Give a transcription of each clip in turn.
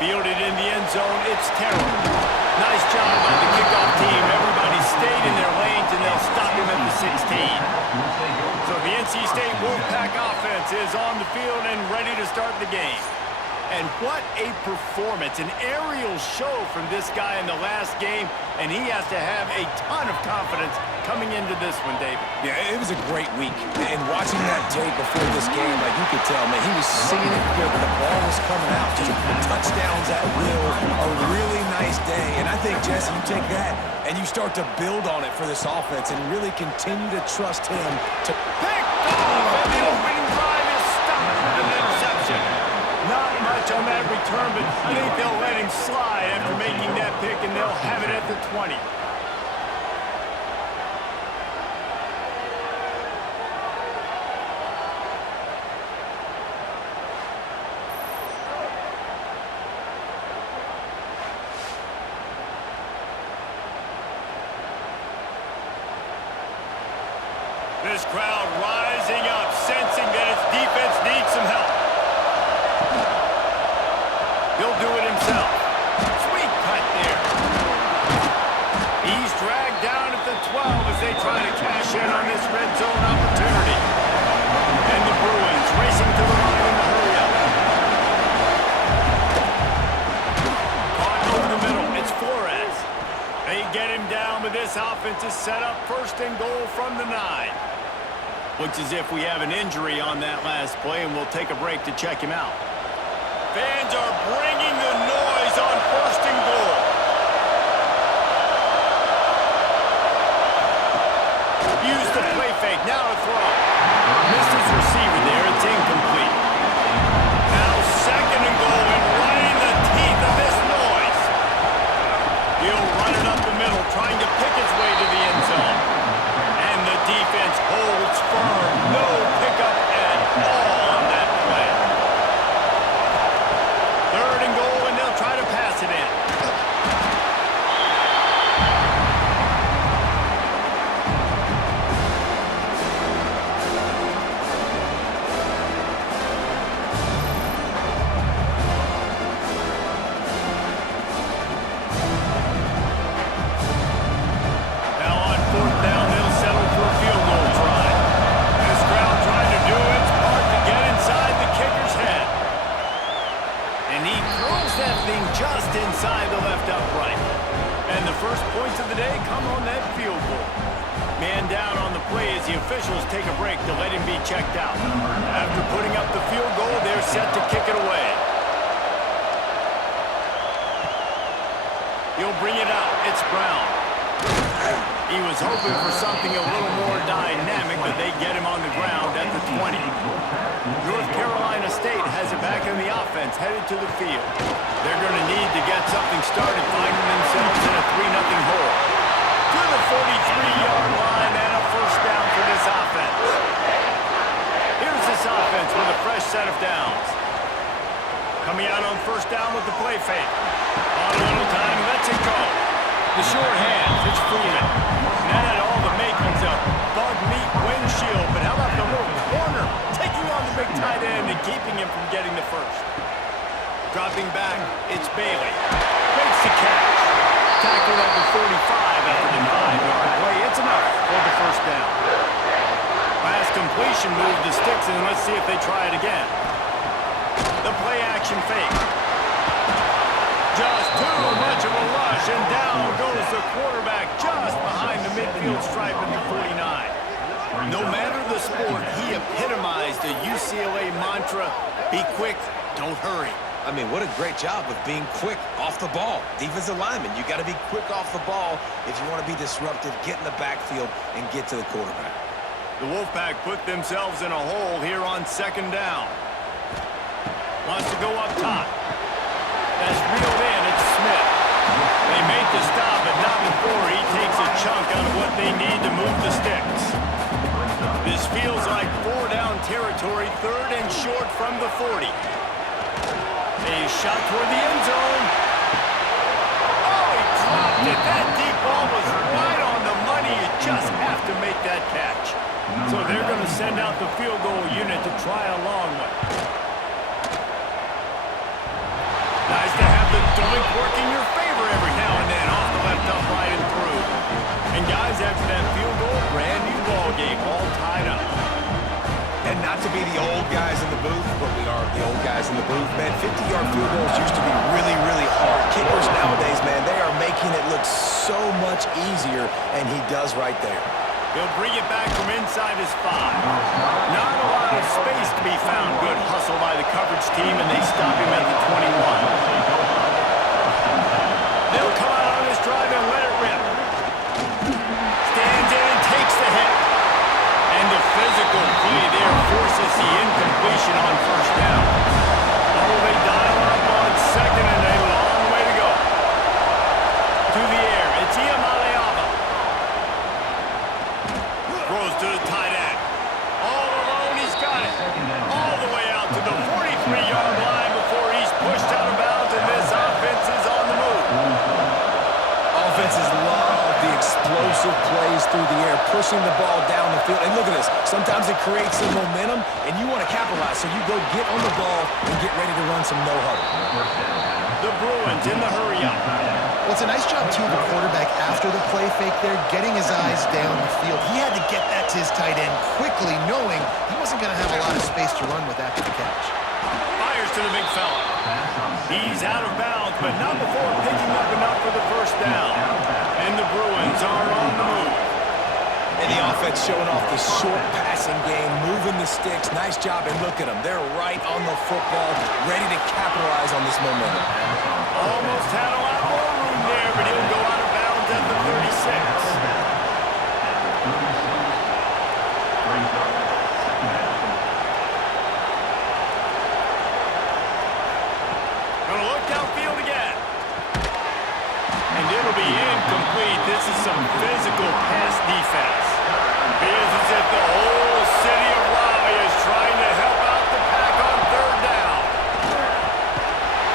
Fielded in the end zone, it's Terrell. Nice job by the kickoff team. Everybody stayed in their lanes, and they'll stop him at the 16. So the NC State Wolfpack offense is on the field and ready to start the game. And what a performance, an aerial show from this guy in the last game, and he has to have a ton of confidence coming into this one, David. Yeah, it was a great week. And watching that tape before this game, like you could tell, man, he was seeing it clear, but the ball was coming out. Just touchdowns at will, a really nice day. And I think, Jesse, you take that and you start to build on it for this offense and really continue to trust him to pick off, and the opening drive is stopped with an interception. Not much on that return, but I think they'll let him slide after making that pick, and they'll have it at the 20. This crowd rising up, sensing that its defense needs some help. He'll do it himself. Sweet cut there. He's dragged down at the 12 as they try to cash in on this red zone opportunity. And the Bruins racing to the line in the hurry-up. Caught over the middle. It's Flores. They get him down, but this offense is set up first and goal from the 9. Looks as if we have an injury on that last play, and we'll take a break to check him out. Fans are bringing the noise on first and goal. Use the play fake, now to throw. Missed his receiver there, it's incomplete. Now second and goal, and right in the teeth of this noise. He'll run it up the middle, trying to pick his way to the end zone. And the defense holds firm. No pickup at all on that play. Third and goal, and they'll try to pass it in. Now on fourth down, they'll settle for a field goal try. This crowd trying to do its part to get inside the kicker's head. And he throws that thing just inside the left upright. And the first points of the day come on that field goal. Man down on the play as the officials take a break to let him be checked out. After putting up the field goal, they're set to kick it away. He'll bring it out. It's Brown. He was hoping for something a little more dynamic, but they get him on the ground at the 20. North Carolina State has it back in the offense, headed to the field. They're going to need to get something started, finding themselves in a 3-0 hole. To the 43-yard line and a first down for this offense. Here's this offense with a fresh set of downs. Coming out on first down with the play fake. On a little time, lets it go. The short hands, it's Freeman. That had all the makings of bug meat windshield, but how about the little corner taking on the big tight end and keeping him from getting the first? Dropping back, it's Bailey. Makes the catch. Tackled at the 45 after the 5-yard play. It's enough for the first down. Last completion moved the sticks, and let's see if they try it again. The play action fake. Just too much of a rush, and down goes the quarterback just behind the midfield stripe at the 49. No matter the sport, he epitomized the UCLA mantra, be quick, don't hurry. I mean, what a great job of being quick off the ball. Defensive lineman, you got to be quick off the ball if you want to be disruptive, get in the backfield, and get to the quarterback. The Wolfpack put themselves in a hole here on second down. Wants to go up top. That's reeled in. It's Smith. They make the stop, but not before he takes a chunk out of what they need to move the sticks. This feels like 4-down territory, third and short from the 40. A shot toward the end zone. Oh, he dropped it. That deep ball was right on the money. You just have to make that catch. So they're going to send out the field goal unit to try a long one. Nice to have after that field goal. Brand new ball game, all tied up. And not to be the old guys in the booth, but we are the old guys in the booth, man. 50-yard field goals used to be really, really hard. Kickers nowadays, man, they are making it look so much easier, and he does right there. He'll bring it back from inside his 5. Not a lot of space to be found. Good hustle by the coverage team, and they stop him at the 21. They'll come out on this drive and let it rip. Stands in and takes the hit. And the physical play there forces the incompletion on first down. Oh, they dial up on second, and a long way to go. To the air, it's Iamaleava. Throws to the tight end. All alone, he's got it. All the way out to the 43-yard line before he's pushed out of bounds, and this offense is on the move. Offenses love the explosive plays through the air, pushing the ball down the field. And look at this. Sometimes it creates some momentum, and you want to capitalize. So you go get on the ball and get ready to run some no-huddle. The Bruins in the hurry-up. Well, it's a nice job, too, of the quarterback after the play fake there, getting his eyes down the field. He had to get that to his tight end quickly, knowing he wasn't going to have a lot of space to run with after the catch. Fires to the big fella. He's out of bounds, but not before picking up enough for the first down. And the Bruins are on the move. And the offense showing off the short passing game, moving the sticks. Nice job, and look at them. They're right on the football, ready to capitalize on this momentum. Almost had a lot more room there, but he'll go out of bounds at the 36. Gonna look downfield again. And it'll be incomplete. This is some physical pass defense. Feels as if the whole city of Raleigh is trying to help out the pack on third down.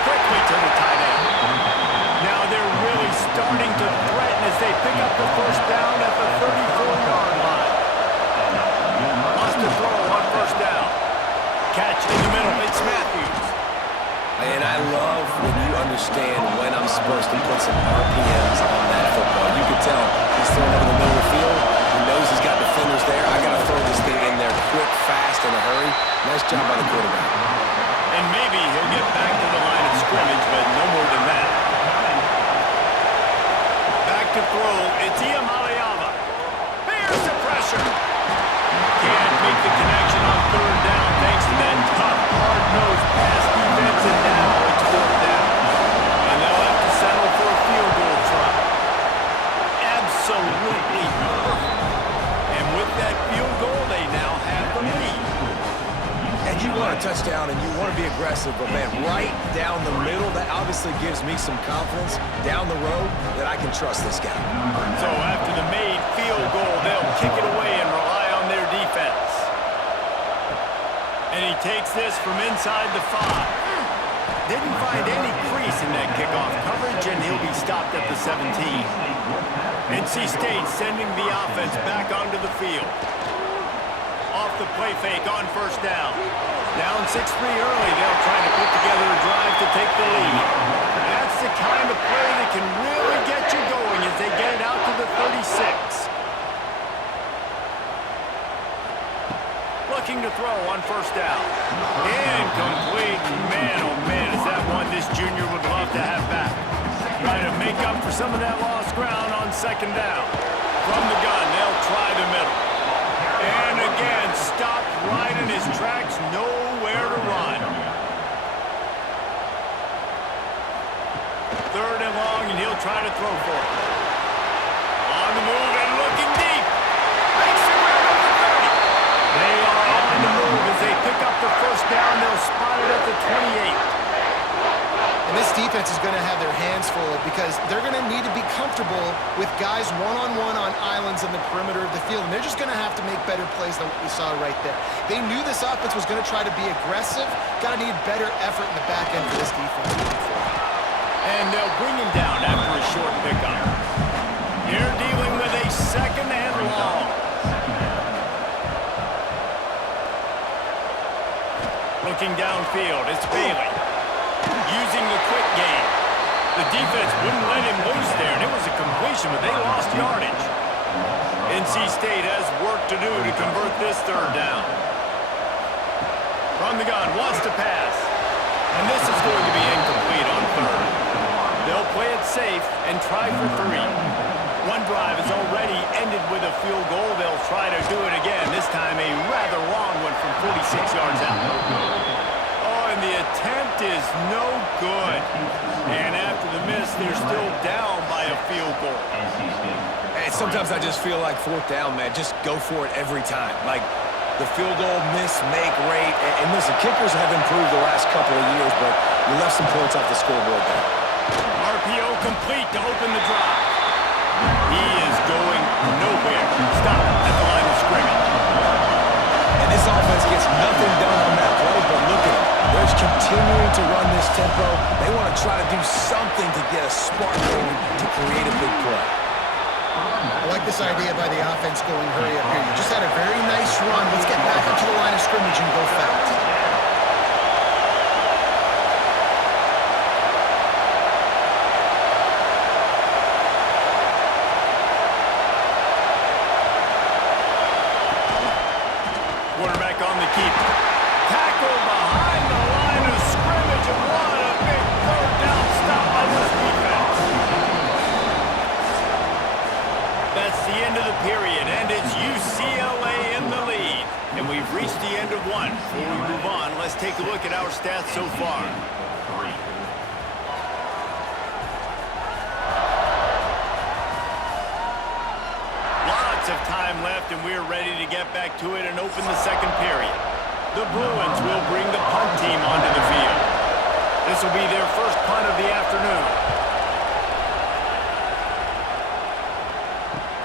Quickly to the tight end. Now they're really starting to threaten as they pick up the first down at the 34-yard line. Lost to throw on first down. Catch in the middle. It's Matthews. And I love when you understand when I'm supposed to put some RPMs on that football. You can tell he's throwing over the middle of the field. He knows he's got defenders there. I got to throw this thing in there quick, fast, in a hurry. Nice job by the quarterback. And maybe he'll get back to the line of scrimmage, but no more than that. Back to throw. It's Iamaleava. Bears the pressure. Can't make the connection on third down thanks to that tough, hard-nosed pass defense, and now it's fourth down. And they'll have to settle for a field goal try. Absolutely perfect. And with that field goal, they now have the lead. And you want a touchdown and you want to be aggressive, but man, right down the middle, that obviously gives me some confidence down the road that I can trust this guy. So after the made field goal, they'll kick it away and rely on their defense. And he takes this from inside the 5. Didn't find any crease in that kickoff coverage, and he'll be stopped at the 17. NC State sending the offense back onto the field. Off the play fake on first down. Down 6-3 early, they'll try to put together a drive to take the lead. That's the kind of play that can really get you going as they get it out to the 36. Looking to throw on first down. Incomplete. Man, oh man, is that one this junior would love to have back. Trying to make up for some of that lost ground on second down. From the gun, they'll try the middle. And again, stopped right in his tracks, nowhere to run. Third and long, and he'll try to throw for it. On the move and looking deep. Makes it right over 30. They are on the move as they pick up the first down. They'll spot it at the 28. And this defense is going to have their hands full because they're going to need to be comfortable with guys one-on-one on islands in the perimeter of the field. And they're just going to have to make better plays than what we saw right there. They knew this offense was going to try to be aggressive. Got to need better effort in the back end for this defense. And they'll bring him down after a short pickup. You're dealing with a second and long. Looking downfield, it's Bailey. Using the quick game. The defense wouldn't let him loose there, and it was a completion, but they lost yardage. NC State has work to do to convert this third down. From the gun, wants to pass. And this is going to be incomplete on third. They'll play it safe and try for 3. One drive is already ended with a field goal. They'll try to do it again. This time a rather long one from 46 yards out. Oh, and the attempt is no good. And after the miss, they're still down by a field goal. And sometimes I just feel like fourth down, man, just go for it every time. Like the field goal miss, make rate. And listen, kickers have improved the last couple of years, but you left some points off the scoreboard there. RPO complete to open the drive. He is going nowhere. Stop at the line of scrimmage. And this offense gets nothing done on that play, but look at them. They're continuing to run this tempo. They want to try to do something to get a spark going to create a big play. I like this idea by the offense going hurry up here. You just had a very nice run. Let's get back up to the line of scrimmage and go fast. Quarterback on the keep. Tackle behind the line of scrimmage, and what a big third down stop by this defense. That's the end of the period, and it's UCLA in the lead. And we've reached the end of one. Before we move on, let's take a look at our stats so far. Lots of time left, and we're ready to get back to it and open the second period. The Bruins will bring the punt team onto the field. This will be their first punt of the afternoon.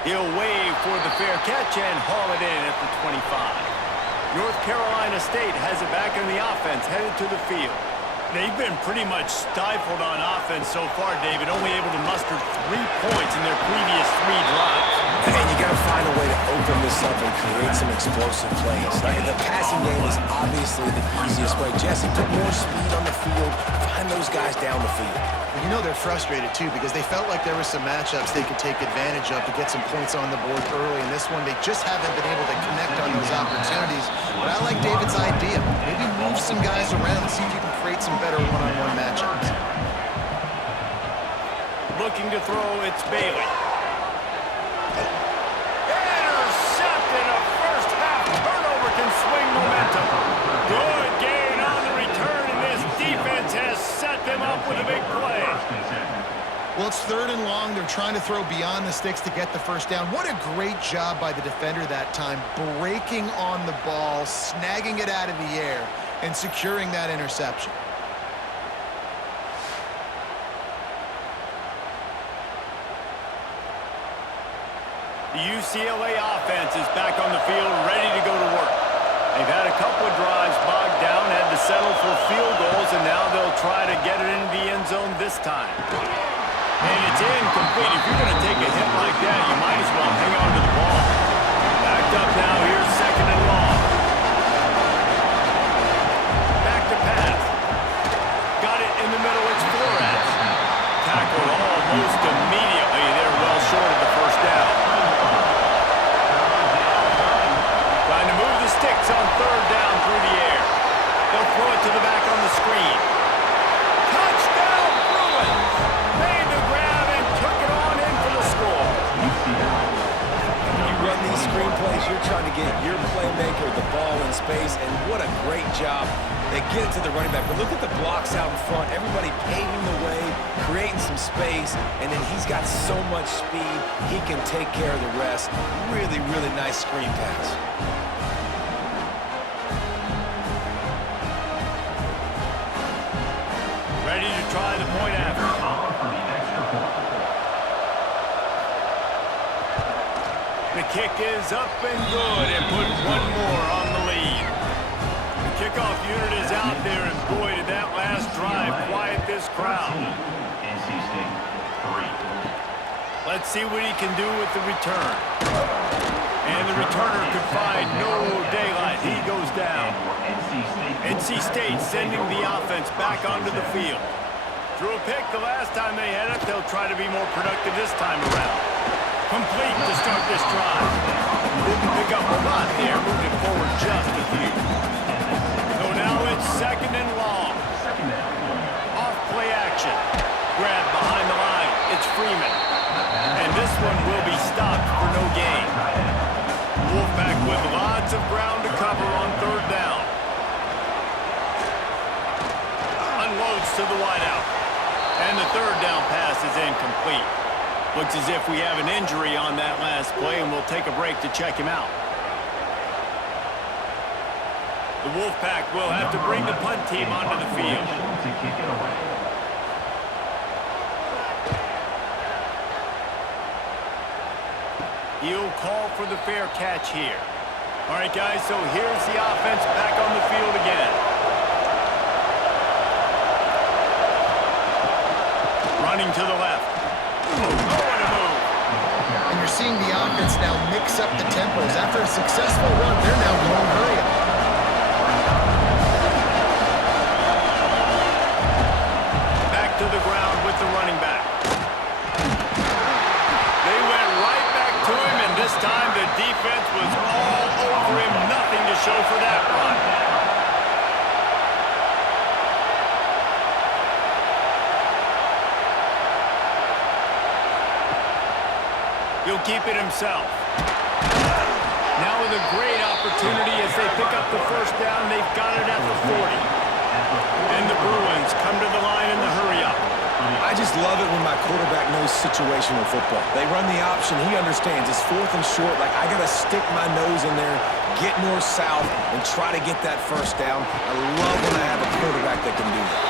He'll wave for the fair catch and haul it in at the 25. North Carolina State has it back in the offense, headed to the field. They've been pretty much stifled on offense so far, David, only able to muster 3 points in their previous 3 drives. And you got to find a way to open this up and create some explosive plays. Like, the passing game is obviously the easiest way. Jesse, put more speed on the field. Find those guys down the field. You know they're frustrated, too, because they felt like there were some matchups they could take advantage of to get some points on the board early. In this one, they just haven't been able to connect on those opportunities. But I like David's idea. Maybe move some guys around and see if you can create some better one-on-one matchups. Looking to throw, it's Bailey. Intercepted, a first-half turnover can swing momentum. Good gain on the return, and this defense has set them up with a big play. Well, it's 3rd and long. They're trying to throw beyond the sticks to get the first down. What a great job by the defender that time, breaking on the ball, snagging it out of the air, and securing that interception. The UCLA offense is back on the field, ready to go to work. They've had a couple of drives bogged down, had to settle for field goals, and now they'll try to get it into the end zone this time. And it's incomplete. If you're going to take a hit like that, you might as well hang on to the ball. Backed up now, here's 2nd and long. Back to pass. Got it in the middle, it's Flores. Tackled almost immediately. They're well short of the first down. Trying to move the sticks on 3rd down through the air. They'll throw it to the back on the screen. Touchdown, Bruins! Made the grab and took it on in for the score. When you run these screenplays, you're trying to get your playmaker the ball in space, and what a great job. They get it to the running back, but look at the blocks out in front. Everybody paving the way, creating some space, and then he's got so much speed, he can take care of the rest. Really, really nice screen pass. Ready to try the point after. The kick is up and good, and put one more on the lead. The kickoff unit is out there, and boy, did that last drive quiet this crowd. Let's see what he can do with the return. And the returner could find no daylight. He goes down. NC State sending the offense back onto the field. Threw a pick the last time they had it. They'll try to be more productive this time around. Complete to start this drive. Didn't pick up a lot there, moving forward just a few. So now it's second and long. Off play action. Grab behind the line. It's Freeman. And this one will be stopped for no gain. Wolfpack with lots of ground to cover on third down. Unloads to the wideout. And the third down pass is incomplete. Looks as if we have an injury on that last play, and we'll take a break to check him out. The Wolfpack will have to bring the punt team onto the field. He'll call for the fair catch here. All right, guys, so here's the offense back on the field again. Running to the left. Oh, what a move. And you're seeing the offense now mix up the tempos. After a successful run, they're now going hurry up. Back to the ground with the running back. They went right back to him, and this time the defense was all over him. Nothing to show for that run. He'll keep it himself. Now with a great opportunity as they pick up the first down. They've got it at the 40. And the Bruins come to the line in the hurry-up. I just love it when my quarterback knows situational football. They run the option. He understands. It's fourth and short. Like, I got to stick my nose in there, get north-south, and try to get that first down. I love when I have a quarterback that can do that.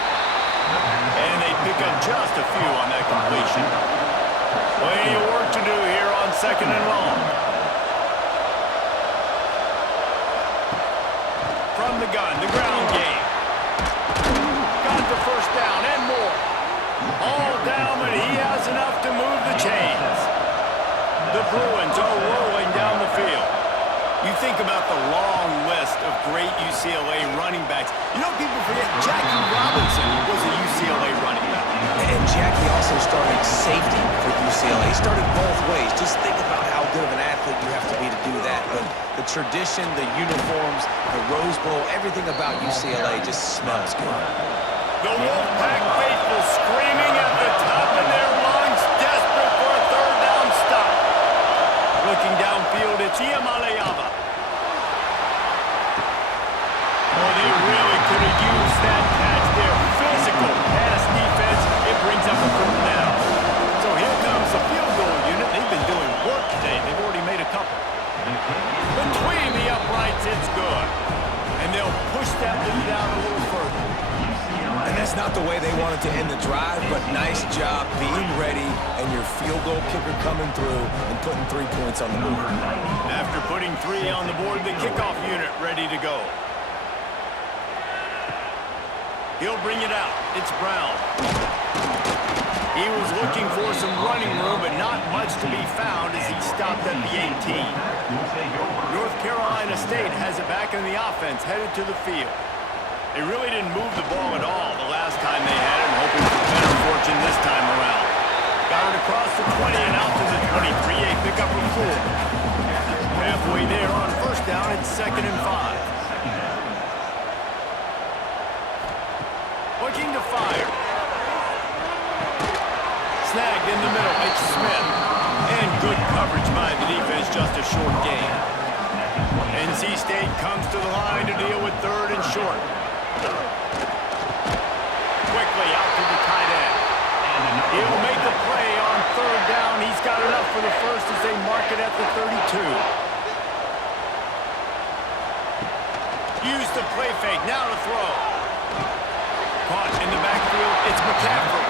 And they pick up just a few on that completion. Plenty of work to do here on second and long. From the gun, the ground game. Got the first down and more. All down, but he has enough to move the chains. The Bruins are rolling down the field. You think about the long list of great UCLA running backs. You know, people forget Jackie Robinson was a UCLA running back. And Jackie also started safety for UCLA. He started both ways. Just think about how good of an athlete you have to be to do that. But the tradition, the uniforms, the Rose Bowl, everything about UCLA just smells good. The Wolfpack faithful screaming at the top of their lungs, desperate for a third down stop. Looking downfield, it's Iamaleava. Oh, they really could have used that catch there. Physical pass defense. It brings up a third down. So here comes the field goal unit. They've been doing work today. They've already made a couple. Between the uprights, it's good. And they'll push that lead out a little further. And that's not the way they wanted to end the drive, but nice job being ready and your field goal kicker coming through and putting 3 points on the board. After putting 3 on the board, the kickoff unit ready to go. He'll bring it out. It's Brown. He was looking for some running room, but not much to be found as he stopped at the 18. North Carolina State has it back in the offense, headed to the field. They really didn't move the ball at all the last time they had it, hoping for better fortune this time around. Got it across the 20 and out to the 23. A pickup of 4. Halfway there on first down, it's second and 5. Looking to fire. Snagged in the middle, it's Smith. And good coverage by the defense, just a short gain. NC State comes to the line to deal with third and short. Quickly out to the tight end. He'll make the play on third down. He's got enough for the first as they mark it at the 32. Use the play fake, now to throw. Caught in the backfield, it's McCaffrey.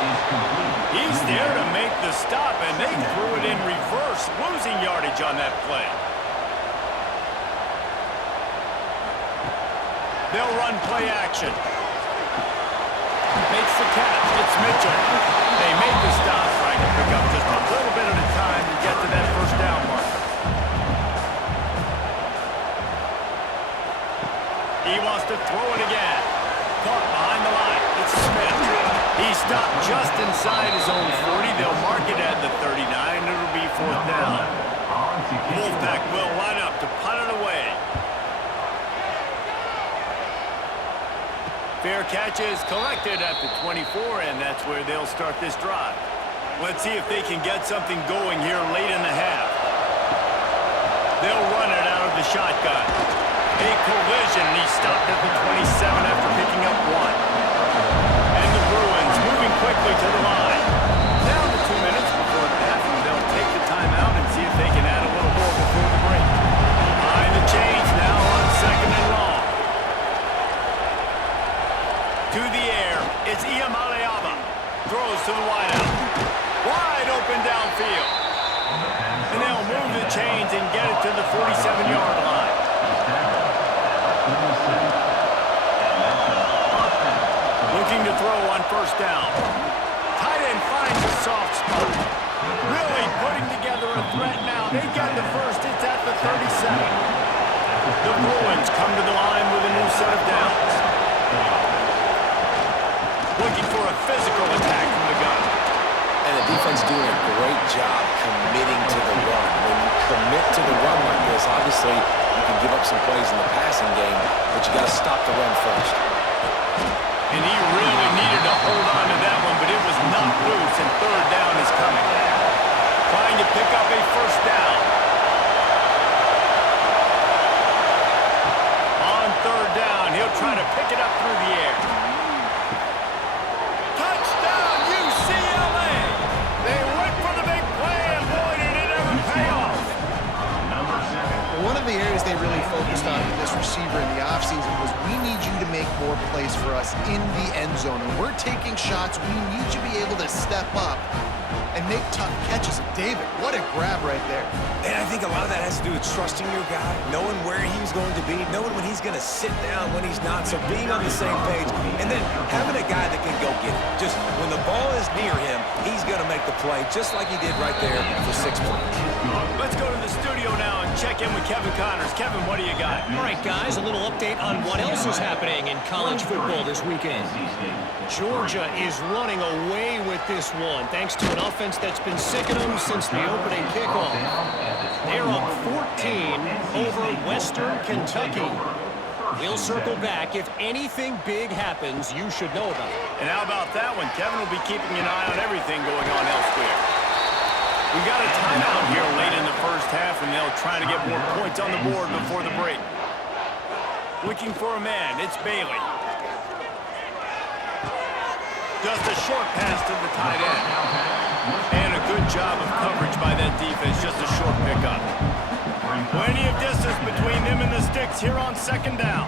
He's there to make the stop, and they threw it in reverse, losing yardage on that play. They'll run play action. Makes the catch. It's Mitchell. They make the stop, trying to pick up just a little bit at a time to get to that first down marker. He wants to throw it again. Caught behind the line. It's Smith. He stopped just inside his own 40. They'll mark it at the 39. It'll be 4th down. Wolfpack will line up to punt it away. Fair catch is collected at the 24, and that's where they'll start this drive. Let's see if they can get something going here late in the half. They'll run it out of the shotgun. A collision, and he stopped at the 27 after picking up 1. And the Bruins moving quickly to the line. Down to 2 minutes before the half, and they'll take the timeout and see if they can add a little more before the break. Behind the chains now on 2nd and long. To the air, it's Iamaleava. Throws to the wideout. Wide open downfield. And they'll move the chains and get it to the 47-yard line. Looking to throw on 1st down. Tight end finds a soft spot. Really putting together a threat now. They got the first. It's at the 37. The Bruins come to the line with a new set of downs. Looking for a physical attack from the gun. And the defense doing a great job committing to the run. When you commit to the run like this, obviously you can give up some plays in the passing game, but you got to stop the run first. And he really needed to hold on to that one, but it was not loose, and 3rd down is coming. Trying to pick up a 1st down. On 3rd down, he'll try to pick it up through the air. Touchdown, UCLA! They went for the big play, and boy, did it ever pay off. One of the areas they really focused on with this receiver in the offseason was we need you to make more plays for us in the end zone. And we're taking shots. We need you to be able to step up and make tough catches. And David, what a grab right there. And I think a lot of that has to do with trusting your guy, knowing where he's going to be, knowing when he's going to sit down, when he's not, so being on the same page, and then having a guy that can go get it. Just when the ball is near him, he's going to make the play, just like he did right there for 6 points. Let's go to the studio now and check in with Kevin Connors. Kevin, what do you got? All right, guys, a little update on what else is happening in college football this weekend. Georgia is running away with this one, thanks to an offense that's been sicking them since the opening kickoff. They're up 14 over Western Kentucky. We'll circle back. If anything big happens, you should know about it. And how about that one? Kevin will be keeping an eye on everything going on elsewhere. We've got a timeout here late in the 1st half, and they'll try to get more points on the board before the break. Looking for a man. It's Bailey. Just a short pass to the tight end. And a good job of coverage by that defense. Just a short pickup. Plenty of distance between them and the sticks here on 2nd down.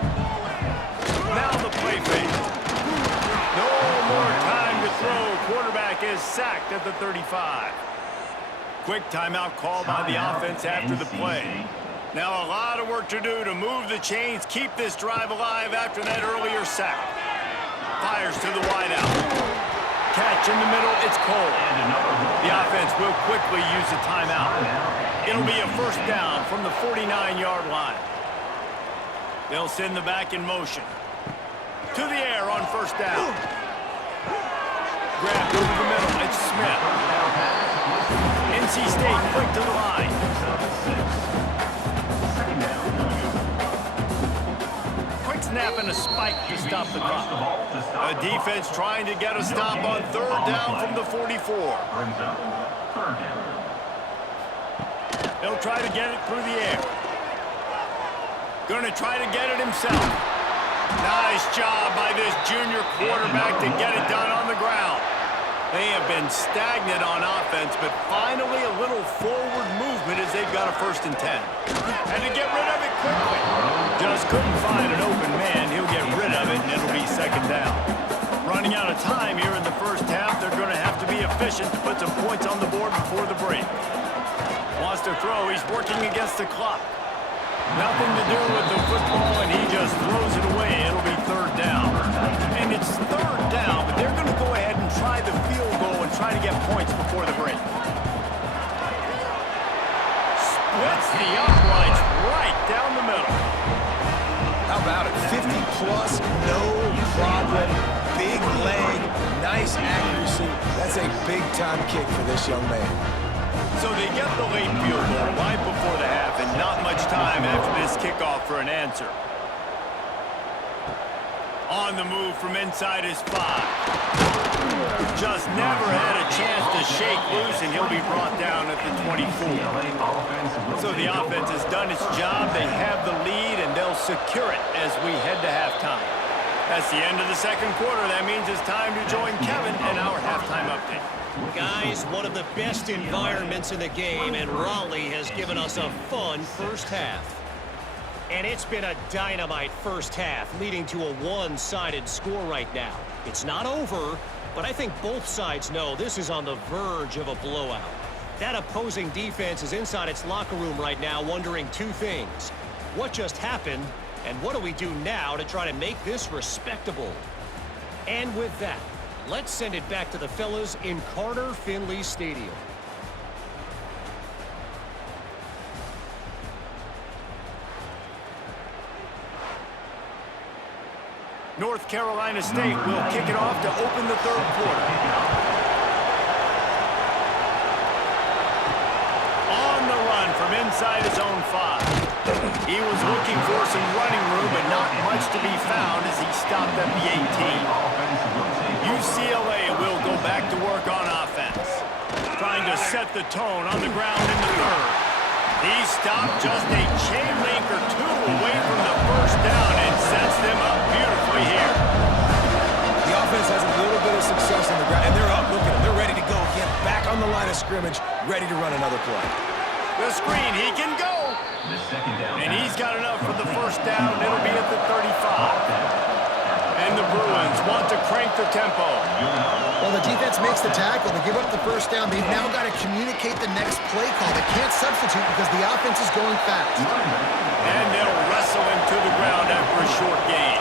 Now the play fake. No more time to throw. Quarterback is sacked at the 35. Quick timeout call by the offense after the play. Now a lot of work to do to move the chains, keep this drive alive after that earlier sack. Fires to the wideout. Catch in the middle, it's Cole. The offense will quickly use a timeout. It'll be a 1st down from the 49-yard line. They'll send the back in motion. To the air on 1st down. Grabbed over the middle, it's Smith. NC State quick to the line. Quick snap and a spike to stop the clock. A defense trying to get a stop on 3rd down from the 44. He'll try to get it through the air. Gonna try to get it himself. Nice job by this junior quarterback to get it done on the ground. They have been stagnant on offense, but finally a little forward movement as they've got a 1st and 10. And to get rid of it quickly. Just couldn't find an open man. He'll get rid of it, and it'll be 2nd down. Running out of time here in the 1st half. They're going to have to be efficient to put some points on the board before the break. Wants to throw. He's working against the clock. Nothing to do with the football, and he just throws it away. It'll be 3rd down. And it's 3rd down, but they're going to go ahead and try the field goal and try to get points before the break. Splits the uprights right down the middle. How about it? 50 plus, no problem. Big leg, Nice accuracy. That's a big-time kick for this young man. So they get the late field goal right before the half and not much time after this kickoff for an answer. On the move from inside his 5. Just never had a chance to shake loose, and he'll be brought down at the 24. So the offense has done its job. They have the lead, and they'll secure it as we head to halftime. That's the end of the second quarter. That means it's time to join Kevin in our halftime update. Guys, one of the best environments in the game, and Raleigh has given us a fun first half. And it's been a dynamite first half, leading to a one-sided score right now. It's not over, but I think both sides know this is on the verge of a blowout. That opposing defense is inside its locker room right now wondering two things. What just happened, and what do we do now to try to make this respectable? And with that, let's send it back to the fellas in Carter Finley Stadium. North Carolina State will kick it off to open the third quarter. On the run from inside his own 5. He was looking for some running room, but not much to be found as he stopped at the 18. UCLA will go back to work on offense, trying to set the tone on the ground in the third. He stopped just a chain link or two away from the first down and sets them up beautifully here. The offense has a little bit of success on the ground, and they're up. Look at them. They're ready to go again. Back on the line of scrimmage, ready to run another play. The screen, he can go. And he's got enough for the first down. It'll be at the 35. And the Bruins want to crank the tempo. Well, the defense makes the tackle. They give up the first down. They've now got to communicate the next play call. They can't substitute because the offense is going fast. And they'll wrestle him to the ground after a short gain.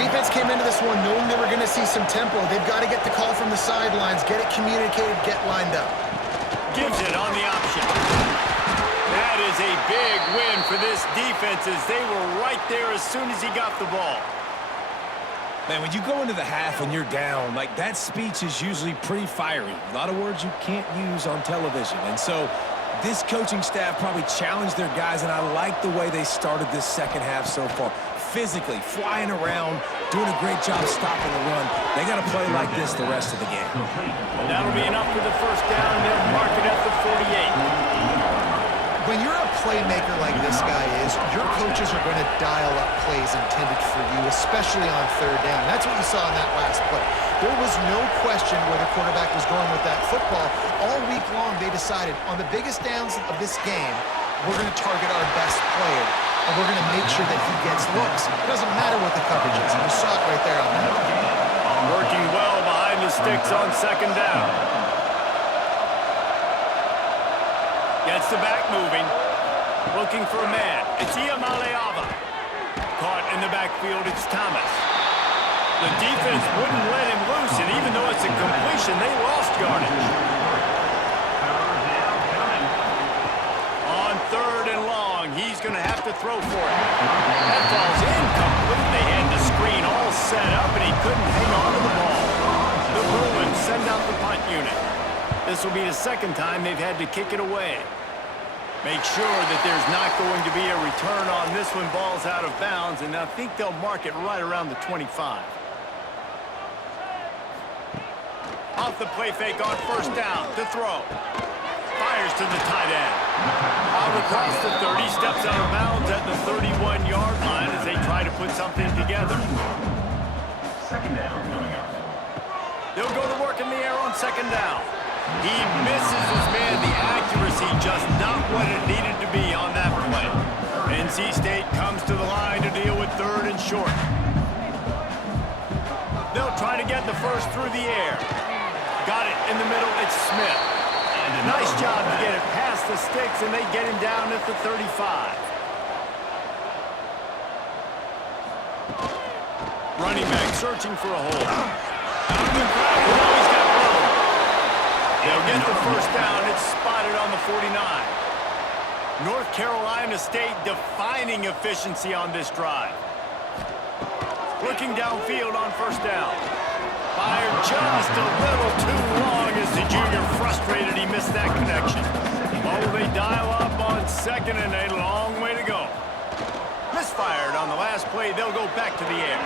Defense came into this one knowing they were going to see some tempo. They've got to get the call from the sidelines, get it communicated, get lined up. Gives it on the option. That is a big win for this defense as they were right there as soon as he got the ball. Man, when you go into the half and you're down, like, that speech is usually pretty fiery. A lot of words you can't use on television. And so this coaching staff probably challenged their guys, and I like the way they started this second half so far. Physically, flying around, doing a great job stopping the run. They got to play like this the rest of the game. That'll be enough for the first down. They'll mark it at the 48. When you're a playmaker like this guy is, your coaches are going to dial up plays intended for you, especially on third down. That's what you saw in that last play. There was no question where the quarterback was going with that football. All week long, they decided on the biggest downs of this game, we're going to target our best player, and we're going to make sure that he gets looks. It doesn't matter what the coverage is. You saw it right there on that. Working well behind the sticks on second down. Gets the back moving. Looking for a man. It's Iamaleava. Caught in the backfield, it's Thomas. The defense wouldn't let him loose, and even though it's a completion, they lost yardage. On third and long, he's going to have to throw for it. That falls incomplete. They had the screen all set up, and he couldn't hang on to the ball. The Bruins send out the punt unit. This will be the second time they've had to kick it away. Make sure that there's not going to be a return on this one. Ball's out of bounds, and I think they'll mark it right around the 25. Off the play fake on first down to throw. Fires to the tight end. Out across the 30, steps out of bounds at the 31-yard line as they try to put something together. Second down. They'll go to work in the air on second down. He misses his man. The accuracy just not what it needed to be on that play. NC State comes to the line to deal with third and short. They'll try to get the first through the air. Got it in the middle. It's Smith. Nice job to get it past the sticks, and they get him down at the 35. Running back searching for a hole. Out of the crowd, and now he's got room. They'll get the first down. It's spotted on the 49. North Carolina State defining efficiency on this drive. Looking downfield on first down. Fired just a little too long as the junior frustrated he missed that connection. Oh, they dial up on second and a long way to go. Misfired on the last play. They'll go back to the air.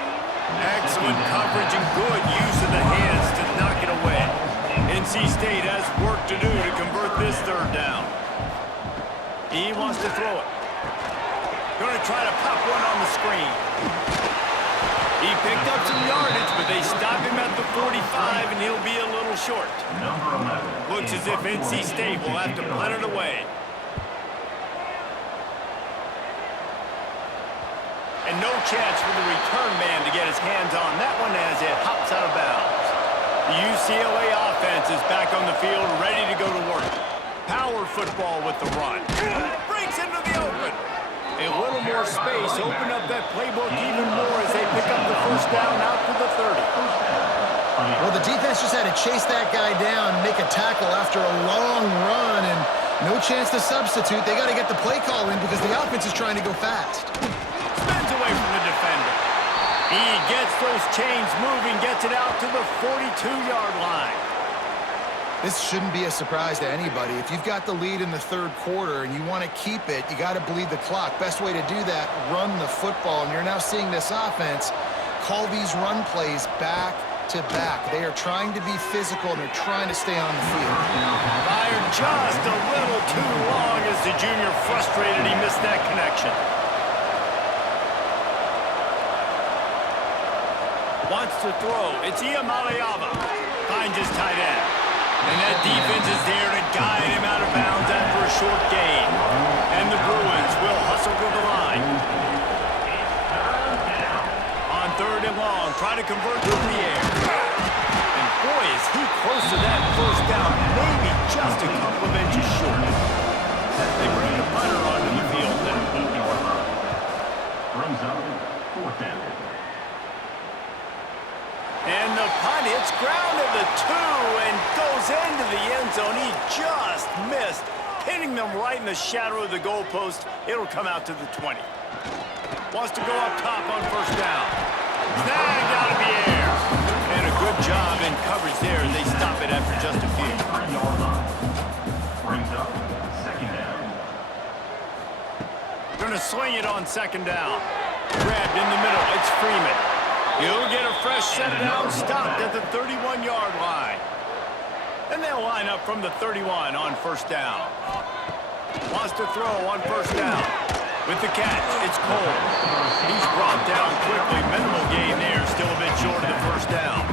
Excellent coverage and good use of the hands to knock it away. NC State has work to do to convert this third down. He wants to throw it. Going to try to pop one on the screen. He picked up some yardage, but they stop him at the 45, and he'll be a little short. Looks as if NC State will have to punt it away. And no chance for the return man to get his hands on that one as it hops out of bounds. The UCLA offense is back on the field, ready to go to work. Power football with the run. Breaks into the open. A little more space, open up that playbook even more as they pick up the first down out to the 30. Well, the defense just had to chase that guy down, make a tackle after a long run, and no chance to substitute. They got to get the play call in because the offense is trying to go fast. Spins away from the defender. He gets those chains moving, gets it out to the 42-yard line. This shouldn't be a surprise to anybody. If you've got the lead in the third quarter and you want to keep it, you got to bleed the clock. Best way to do that, run the football. And you're now seeing this offense call these run plays back to back. They are trying to be physical, and they're trying to stay on the field. Fired just a little too long as the junior frustrated he missed that connection. Wants to throw. It's Iamaleava. Finds his tight end. And that defense is there to guide him out of bounds after a short gain. And the Bruins will hustle to the line. On third and long, try to convert through the air. And boy, is he close to that first down, maybe just a couple of inches short. They bring the punter onto the field now. Brings up fourth down. And the punt hits ground at the 2 and goes into the end zone. He just missed, hitting them right in the shadow of the goalpost. It'll come out to the 20. Wants to go up top on first down. Snagged out of the air. And a good job in coverage there. They stop it after just a few. Brings up second down. Going to swing it on second down. Grabbed in the middle. It's Freeman. He'll get a fresh set down, stopped at the 31-yard line. And they'll line up from the 31 on first down. Wants to throw on first down. With the catch, it's Cole. He's brought down quickly. Minimal gain there, still a bit short of the first down.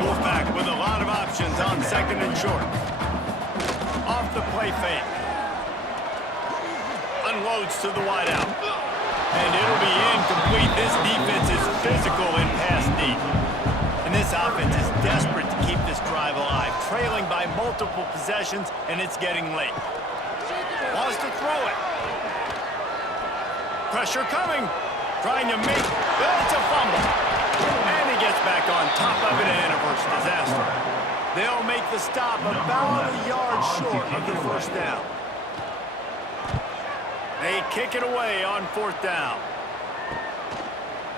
Wolfpack with a lot of options on second and short. Off the play fake. Unloads to the wideout. And it'll be incomplete. This defense is physical in pass deep. And this offense is desperate to keep this drive alive, trailing by multiple possessions, and it's getting late. Wants to throw it. Pressure coming. Trying to make... It's a fumble. And he gets back on top of it, and a first disaster. They'll make the stop about a yard short of the first down. They kick it away on fourth down.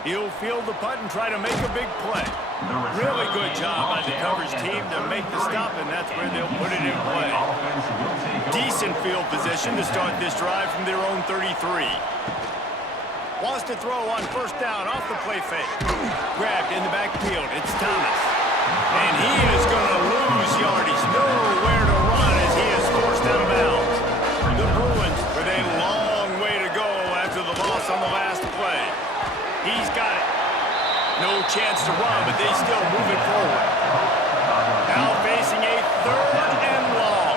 He'll field the punt and try to make a big play. Really good job by the coverage team to make the stop, and that's where they'll put it in play. Decent field position to start this drive from their own 33. Wants to throw on first down off the play fake. Grabbed in the backfield. It's Thomas. And he is going to lose yardage. Nowhere to run as he is forced out of bounds. The Bruins with a long way to go after the loss on the last play. He's got it. No chance to run, but they still move it forward. Now facing a third and long.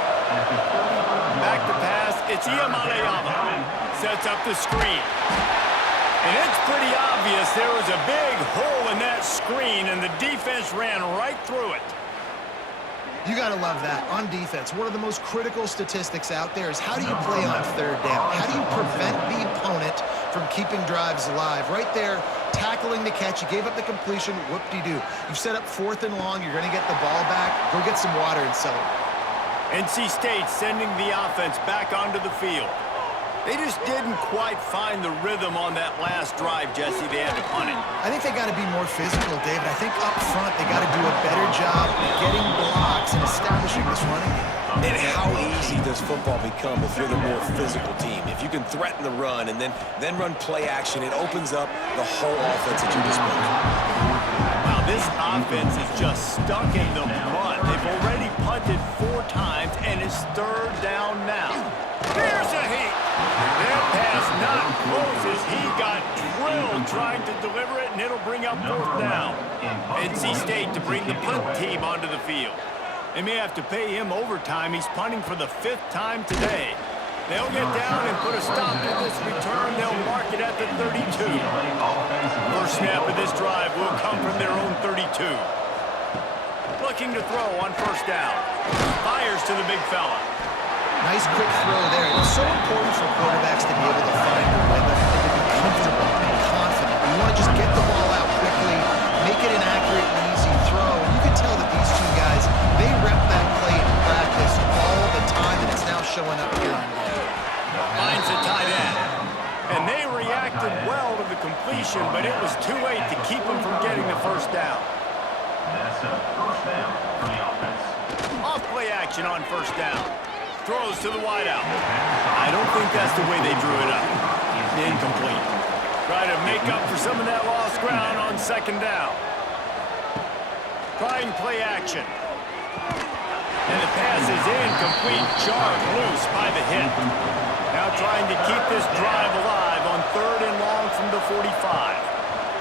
Back to pass. It's Iamaleava. Sets up the screen. And it's pretty obvious there was a big hole in that screen, and the defense ran right through it. You got to love that. On defense, one of the most critical statistics out there is how do you play on third down? How do you prevent the opponent from keeping drives alive? Right there, tackling the catch. You gave up the completion. Whoop-de-doo. You've set up fourth and long. You're going to get the ball back. Go get some water and celebrate. NC State sending the offense back onto the field. They just didn't quite find the rhythm on that last drive, Jesse. They had to punt it. I think they got to be more physical, David. I think up front they got to do a better job getting blocks and establishing this running game. And how easy does football become if you're the more physical team? If you can threaten the run and then run play action, it opens up the whole offense at your disposal. Wow, this offense is just stuck in the mud. They've already punted 4 times, and it's 3rd down now. Here's a heat. That pass not close as he got drilled trying to deliver it, and it'll bring up 4th down. NC State to bring the punt team onto the field. They may have to pay him overtime. He's punting for the 5th time today. They'll get down and put a stop to this return. They'll mark it at the 32. First snap of this drive will come from their own 32. Looking to throw on 1st down. Fires to the big fella. Nice quick throw there. It's so important for quarterbacks to be able to find their rhythm and to be comfortable and confident. You want to just get the ball out quickly, make it an accurate and easy throw. And you can tell that these 2 guys, they rep that play in practice all the time, and it's now showing up here on game. Finds a tight end. And they reacted well to the completion, but it was too late to keep them from getting the 1st down. That's a 1st down for the offense. Off play action on 1st down. Throws to the wideout. I don't think that's the way they drew it up. Incomplete. Try to make up for some of that lost ground on 2nd down. Trying play action. And the pass is incomplete. Jarred loose by the hit. Now trying to keep this drive alive on 3rd and long from the 45.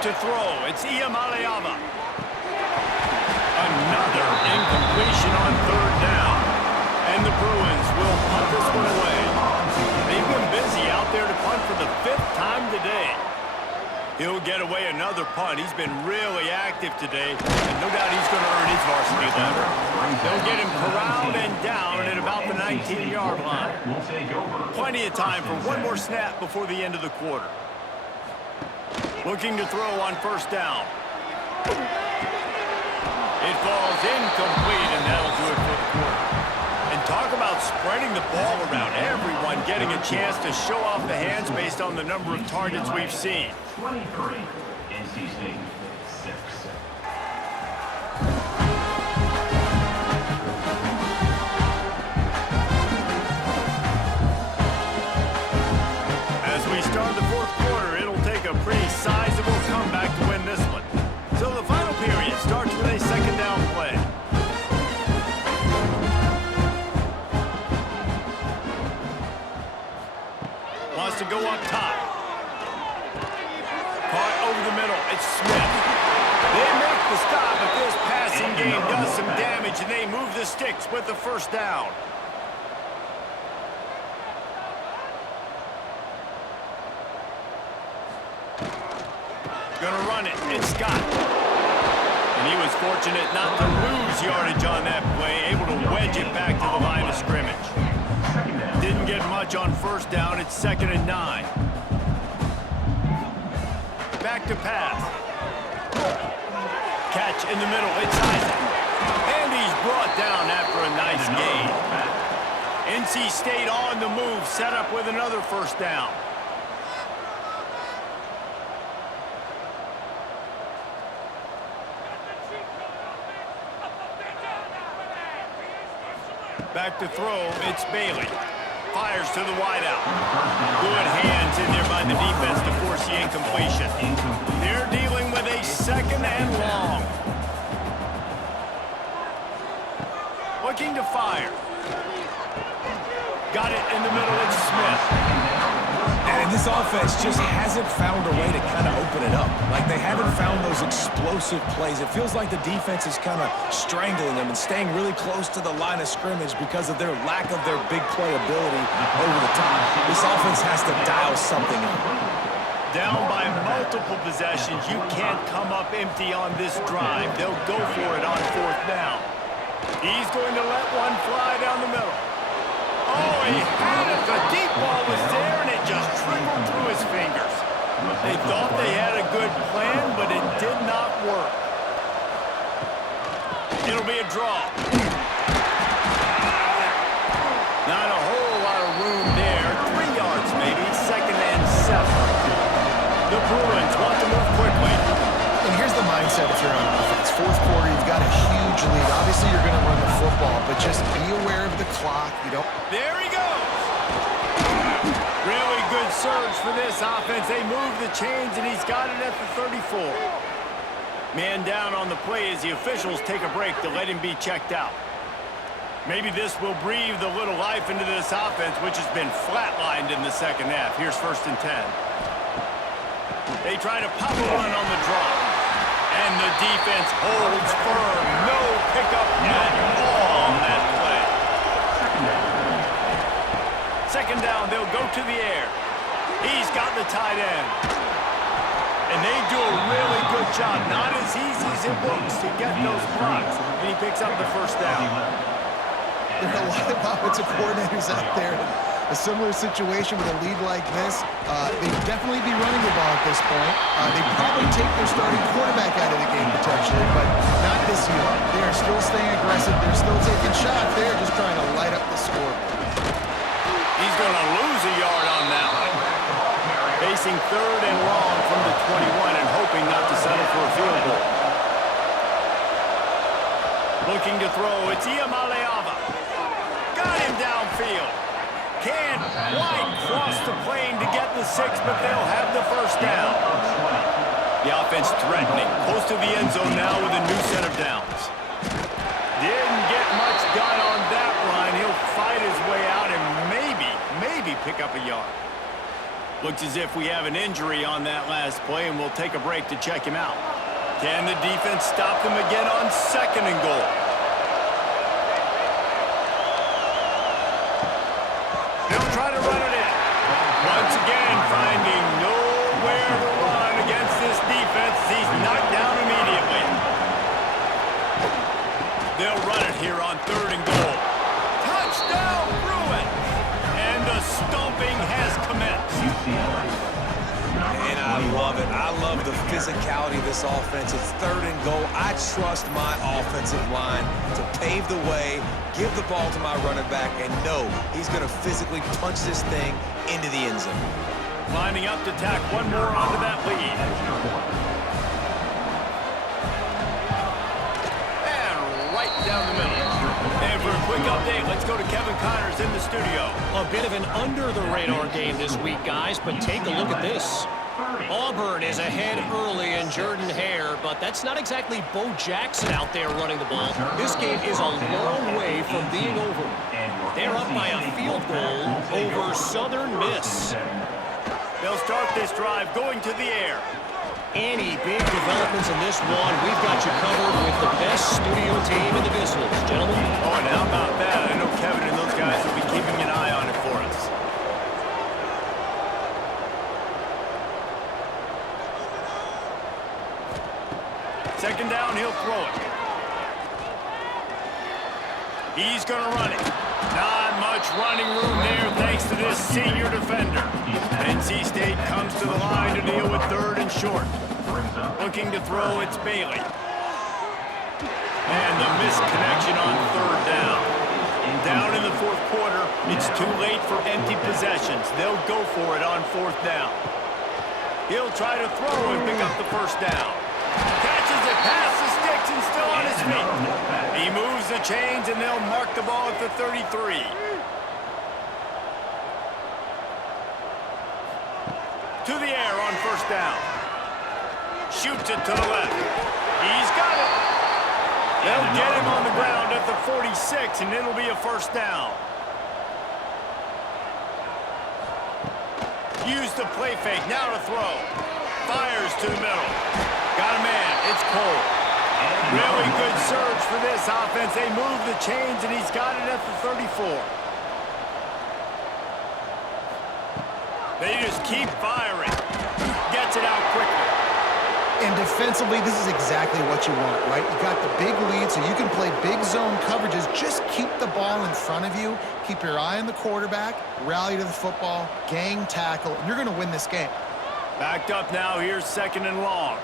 To throw, it's Iamaleava. Another incompletion on 3rd down. And the Bruins will punt this one away. They've been busy out there to punt for the 5th time today. He'll get away another punt. He's been really active today, and no doubt he's going to earn his varsity letter. They'll get him corralled and down at about the 19-yard line. Plenty of time for one more snap before the end of the quarter. Looking to throw on 1st down. It falls incomplete, and that'll do it for the quarter. And talk about spreading the ball around. Everyone getting a chance to show off the hands based on the number of targets we've seen. 23, NC State 6. As we start the 4th quarter, it'll take a pretty sizable comeback to win this one. So the final period starts with a 2nd down play. Wants to go up top. Caught over the middle. It's Smith. They make the stop, but this passing game does some damage, and they move the sticks with the 1st down. Gonna run it. It's Scott. And he was fortunate not to lose yardage on that play, able to wedge it back to the line of scrimmage. Didn't get much on 1st down. It's 2nd and 9. Back to pass. Catch in the middle. It's Isaac. And he's brought down after a nice gain. NC State on the move, set up with another 1st down. Back to throw. It's Bailey. Fires to the wideout. Good hands in there by the defense to force the incompletion. They're dealing with a 2nd and long. Looking to fire. Got it in the middle. It's Smith. And this offense just hasn't found a way to kind of open it up. Like they haven't found those explosive plays. It feels like the defense is kind of strangling them and staying really close to the line of scrimmage because of their lack of their big play ability over the top. This offense has to dial something up. Down by multiple possessions, you can't come up empty on this drive. They'll go for it on 4th down. He's going to let one fly down the middle. Oh, he had it. The deep ball was there, and it just trickled through his fingers. They thought they had a good plan, but it did not work. It'll be a draw. Not a whole lot of room there. 3 yards maybe. football, but just be aware of the clock. You don't. There he goes. Really good surge for this offense. They move the chains, and he's got it at the 34. Man down on the play as the officials take a break to let him be checked out. Maybe this will breathe a little life into this offense, which has been flatlined in the second half. Here's 1st and 10. They try to pop a run on the draw. And the defense holds firm. No pickup at all on that play. Second down, they'll go to the air. He's got the tight end. And they do a really good job. Not as easy as it looks to get those blocks. And he picks up the 1st down. There are a lot of offensive coordinators out there. A similar situation with a lead like this, they'd definitely be running the ball at this point. They'd probably take their starting quarterback out of the game potentially, but not this year. They are still staying aggressive. They're still taking shots. They're just trying to light up the score. He's going to lose a yard on that one. Facing 3rd and long from the 21 and hoping not to settle for a field goal. Looking to throw, it's Iamaleava. Got him downfield. Can't quite cross the plane to get the 6, but they'll have the 1st down. The offense threatening, close to the end zone now with a new set of downs. Didn't get much done on that line. He'll fight his way out and maybe pick up a yard. Looks as if we have an injury on that last play, and we'll take a break to check him out. Can the defense stop them again on 2nd and goal? They'll try to run it in. Once again, finding nowhere to run against this defense. He's knocked down immediately. They'll run it here on 3rd and goal. Touchdown, Bruins! And the stomping has commenced. And I love it. I love the physicality of this offense. It's 3rd and goal. I trust my offensive line to pave the way, give the ball to my running back, and know he's going to physically punch this thing into the end zone. Lining up to tack one more onto that lead. And right down the middle. And for a quick update, let's go to Kevin Connors in the studio. A bit of an under-the-radar game this week, guys, but take a look at this. Auburn is ahead early in Jordan-Hare, but that's not exactly Bo Jackson out there running the ball. This game is a long way from being over. They're up by a field goal over Southern Miss. They'll start this drive going to the air. Any big developments in this one, we've got you covered with the best studio team in the business, gentlemen. Oh, and how about that? I know Kevin and those guys will be keeping an eye on it for us. Second down, he'll throw it. He's going to run it. Not much running room there thanks to this senior defender. NC State comes to the line to deal with 3rd and short. Looking to throw, it's Bailey. And the missed connection on 3rd down. Down in the 4th quarter, it's too late for empty possessions. They'll go for it on 4th down. He'll try to throw and pick up the 1st down. Catches it past the sticks and still on his feet. He moves the chains and they'll mark the ball at the 33. To the air on 1st down. Shoots it to the left. He's got it. They'll get him on the ground at the 46 and it'll be a 1st down. Use the play fake, now to throw. Fires to the middle. Got a man, it's Cole. Really good surge for this offense. They move the chains and he's got it at the 34. They just keep firing. Gets it out quickly. And defensively, this is exactly what you want, right? You got the big lead, so you can play big zone coverages. Just keep the ball in front of you. Keep your eye on the quarterback. Rally to the football. Gang tackle. And you're going to win this game. Backed up now. Here's 2nd and long.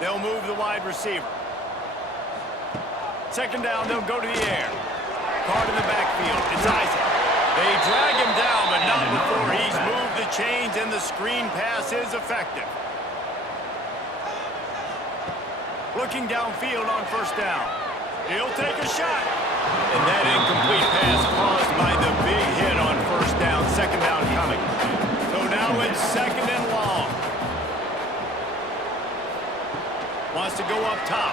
They'll move the wide receiver. 2nd down. They'll go to the air. Card in the backfield. It's Isaac. They drag him down, but not before he's moved the chains, and the screen pass is effective. Looking downfield on 1st down. He'll take a shot. And that incomplete pass caused by the big hit on first down, second down coming. So now it's second and long. Wants to go up top.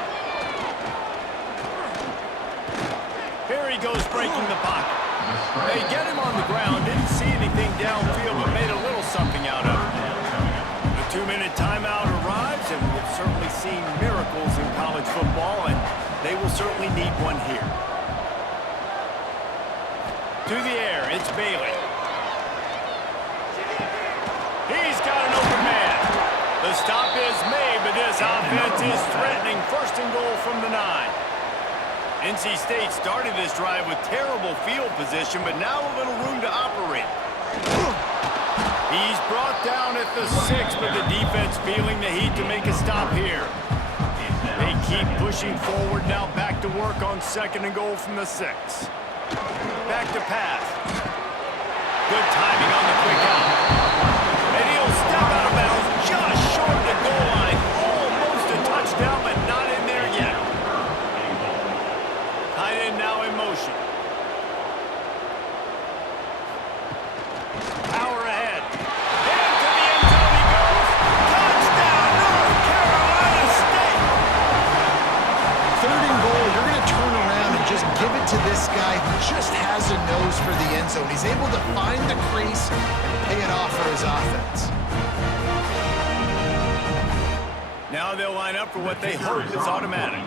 Here he goes breaking the pocket. They get him on the ground, didn't see anything downfield, but made a little something out of it. The 2-minute timeout arrives, and we've certainly seen miracles in college football, and they will certainly need one here. To the air, it's Bailey. He's got an open man. The stop is made, but this offense is threatening first and goal from the 9. NC State started this drive with terrible field position, but now a little room to operate. He's brought down at the 6, but the defense feeling the heat to make a stop here. They keep pushing forward now, back to work on second and goal from the 6. Back to pass. Good timing on the quick out. And he'll step out of bounds just short of the goal line. Almost a touchdown, but not in there yet. Tight end now in motion. Power ahead. Into the end zone he goes. Touchdown, North Carolina State. Third and goal, you're going to turn around and just give it to this guy who just has a nose for the end zone. He's able to find the crease and pay it off for his offense. Now they'll line up for what they hope is automatic.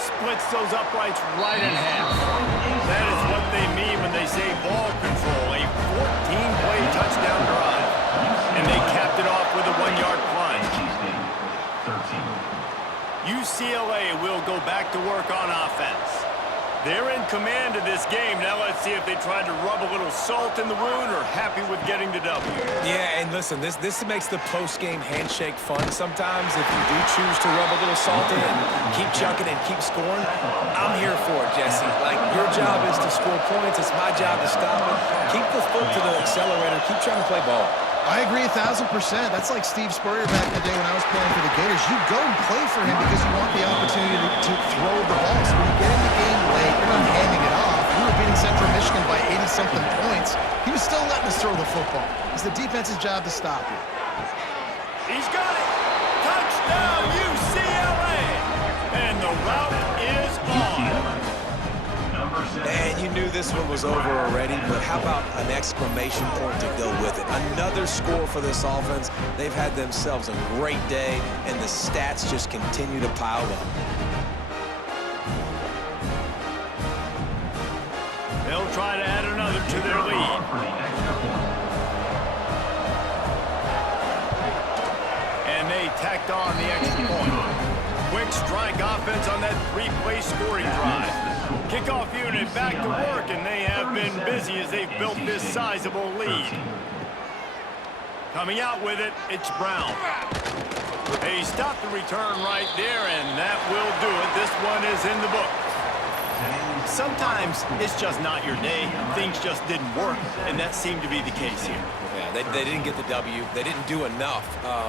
Splits those uprights right in half. That is what they mean when they say ball control. A 14-play touchdown drive. And they capped it off with a 1-yard plunge. UCLA will go back to work on offense. They're in command of this game. Now let's see if they tried to rub a little salt in the wound or happy with getting the W. Yeah, and listen, this makes the post-game handshake fun sometimes. If you do choose to rub a little salt in and keep chucking and keep scoring, I'm here for it, Jesse. Like, your job is to score points. It's my job to stop it. Keep the foot to the accelerator. Keep trying to play ball. I agree 1,000%. That's like Steve Spurrier back in the day when I was playing for the Gators. You go and play for him because you want the opportunity to throw the ball. So when you get in the game late, you're not handing it off. We were beating Central Michigan by 80-something points. He was still letting us throw the football. It's the defense's job to stop you. He's got it. Touchdown, UCLA. And the route is on. And you knew this one was over already, but how about an exclamation point to go with it? Another score for this offense. They've had themselves a great day, and the stats just continue to pile up. They'll try to add another to their lead. And they tacked on the extra point. Quick strike offense on that 3-play scoring drive. Kickoff unit back to work, and they have been busy as they've built this sizable lead. Coming out with it, it's Brown. They stopped the return right there, and that will do it. This one is in the book. Sometimes it's just not your day. Things just didn't work, and that seemed to be the case here. Yeah, they didn't get the W. They didn't do enough.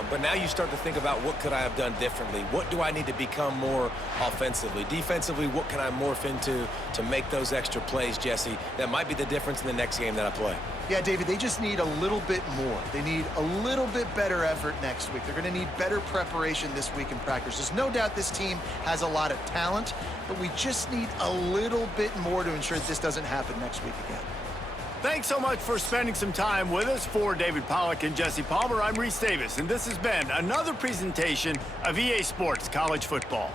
But now you start to think about what could I have done differently? What do I need to become more offensively? Defensively, what can I morph into to make those extra plays, Jesse? That might be the difference in the next game that I play. Yeah, David, they just need a little bit more. They need a little bit better effort next week. They're going to need better preparation this week in practice. There's no doubt this team has a lot of talent, but we just need a little bit more to ensure that this doesn't happen next week again. Thanks so much for spending some time with us. For David Pollack and Jesse Palmer, I'm Reese Davis, and this has been another presentation of EA Sports College Football.